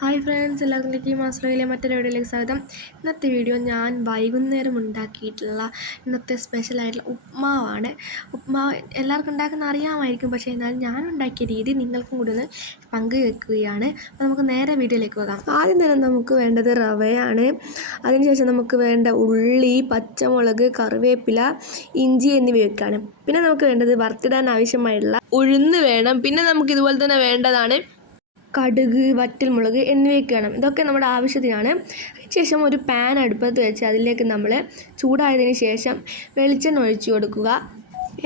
Hi friends, എല്ലാവർക്കും മാസ്റ്ററിലെ മറ്റൊരു വീഡിയോയിലേക്ക് സ്വാഗതം. ഇന്നത്തെ വീഡിയോ ഞാൻ വൈകുന്നേരം ഉണ്ടാക്കിയിട്ടുള്ള ഇന്നത്തെ സ്പെഷ്യലായിട്ടുള്ള ഉപ്മാവാണ്. ഉപ്മാവ് എല്ലാവർക്കും ഉണ്ടാക്കുന്ന അറിയാമായിരിക്കും, പക്ഷേ എന്നാലും ഞാൻ ഉണ്ടാക്കിയ രീതി നിങ്ങൾക്കും കൂടി ഒന്ന് പങ്കുവെക്കുകയാണ്. അപ്പോൾ നമുക്ക് നേരെ വീഡിയോയിലേക്ക് പോകാം. ആദ്യം തന്നെ നമുക്ക് വേണ്ടത് റവയാണ്. അതിനുശേഷം നമുക്ക് വേണ്ട ഉള്ളി, പച്ചമുളക്, കറിവേപ്പില, ഇഞ്ചി എന്നിവയൊക്കെയാണ്. പിന്നെ നമുക്ക് വേണ്ടത് വറുത്തിടാൻ ആവശ്യമായിട്ടുള്ള ഉഴുന്ന് വേണം. പിന്നെ നമുക്ക് ഇതുപോലെ തന്നെ വേണ്ടതാണ് കടുക്, വറ്റൽമുളക് എന്നിവയൊക്കെ വേണം. ഇതൊക്കെ നമ്മുടെ ആവശ്യത്തിനാണ്. അതിനുശേഷം ഒരു പാൻ അടുപ്പത്ത് വെച്ച് അതിലേക്ക് നമ്മൾ ചൂടായതിന് ശേഷം വെളിച്ചെണ്ണ ഒഴിച്ചു കൊടുക്കുക.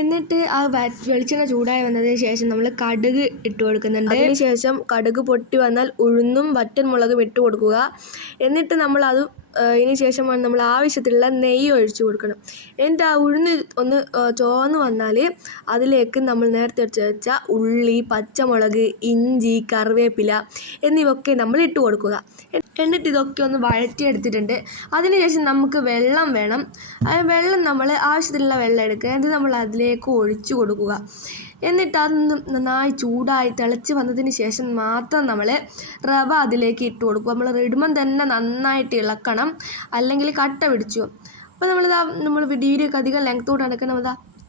എന്നിട്ട് ആ വെളിച്ചെണ്ണ ചൂടായി വന്നതിന് ശേഷം നമ്മൾ കടുക് ഇട്ട് കൊടുക്കുന്നുണ്ട്. അതിനുശേഷം കടുക് പൊട്ടി വന്നാൽ ഉഴുന്നും വറ്റൽമുളകും ഇട്ട് കൊടുക്കുക. എന്നിട്ട് നമ്മളത് ഇതിന് ശേഷമാണ് നമ്മൾ ആവശ്യത്തിലുള്ള നെയ്യ് ഒഴിച്ചു കൊടുക്കണം. എന്നിട്ട് ആ ഉഴുന്ന് ഒന്ന് ചുവന്ന് വന്നാൽ അതിലേക്ക് നമ്മൾ നേരത്തെ വെച്ച ഉള്ളി, പച്ചമുളക്, ഇഞ്ചി, കറിവേപ്പില എന്നിവയൊക്കെ നമ്മൾ ഇട്ട് കൊടുക്കുക. എന്നിട്ട് ഇതൊക്കെ ഒന്ന് വഴറ്റിയെടുത്തിട്ടുണ്ട്. അതിനുശേഷം നമുക്ക് വെള്ളം വേണം. വെള്ളം നമ്മൾ ആവശ്യത്തിലുള്ള വെള്ളം എടുക്കുക. എന്നിട്ട് നമ്മൾ അതിലേക്ക് ഒഴിച്ചു കൊടുക്കുക. എന്നിട്ട് അത് നന്നായി ചൂടായി തിളച്ച് വന്നതിന് ശേഷം മാത്രം നമ്മൾ റവ അതിലേക്ക് ഇട്ട് കൊടുക്കുക. നമ്മൾ ഇടുമ്പം തന്നെ നന്നായിട്ട് ഇളക്കണം, അല്ലെങ്കിൽ കട്ട പിടിച്ചു. അപ്പോൾ നമ്മൾ വീഡിയോക്ക് അധികം ലെങ്ത്തോട്ട് നടക്കണം.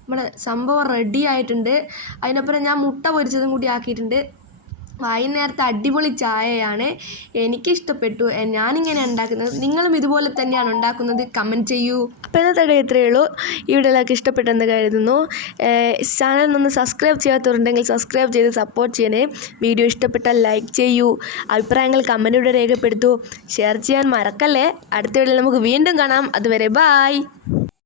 നമ്മുടെ സംഭവം റെഡി ആയിട്ടുണ്ട്. അതിനപ്പുറം ഞാൻ മുട്ട പൊരിച്ചതും കൂടി ആക്കിയിട്ടുണ്ട്. വൈകുന്നേരത്തെ അടിപൊളി ചായയാണ്. എനിക്കിഷ്ടപ്പെട്ടു. ഞാനിങ്ങനെ ഉണ്ടാക്കുന്നത്. നിങ്ങളും ഇതുപോലെ തന്നെയാണ് ഉണ്ടാക്കുന്നത്? കമൻറ്റ് ചെയ്യൂ. അപ്പോൾ ഇന്നത്തെ ഇത്രയേ ഉള്ളൂ. ഈ വീഡിയോ എല്ലാവർക്കും ഇഷ്ടപ്പെട്ടെന്ന് കരുതുന്നു. ചാനൽ സബ്സ്ക്രൈബ് ചെയ്യാത്തവരുണ്ടെങ്കിൽ സബ്സ്ക്രൈബ് ചെയ്ത് സപ്പോർട്ട് ചെയ്യണേ. വീഡിയോ ഇഷ്ടപ്പെട്ടാൽ ലൈക്ക് ചെയ്യൂ. അഭിപ്രായങ്ങൾ കമൻറ്റിലൂടെ രേഖപ്പെടുത്തൂ. ഷെയർ ചെയ്യാൻ മറക്കല്ലേ. അടുത്ത വീഡിയോയിൽ നമുക്ക് വീണ്ടും കാണാം. അതുവരെ ബായ്.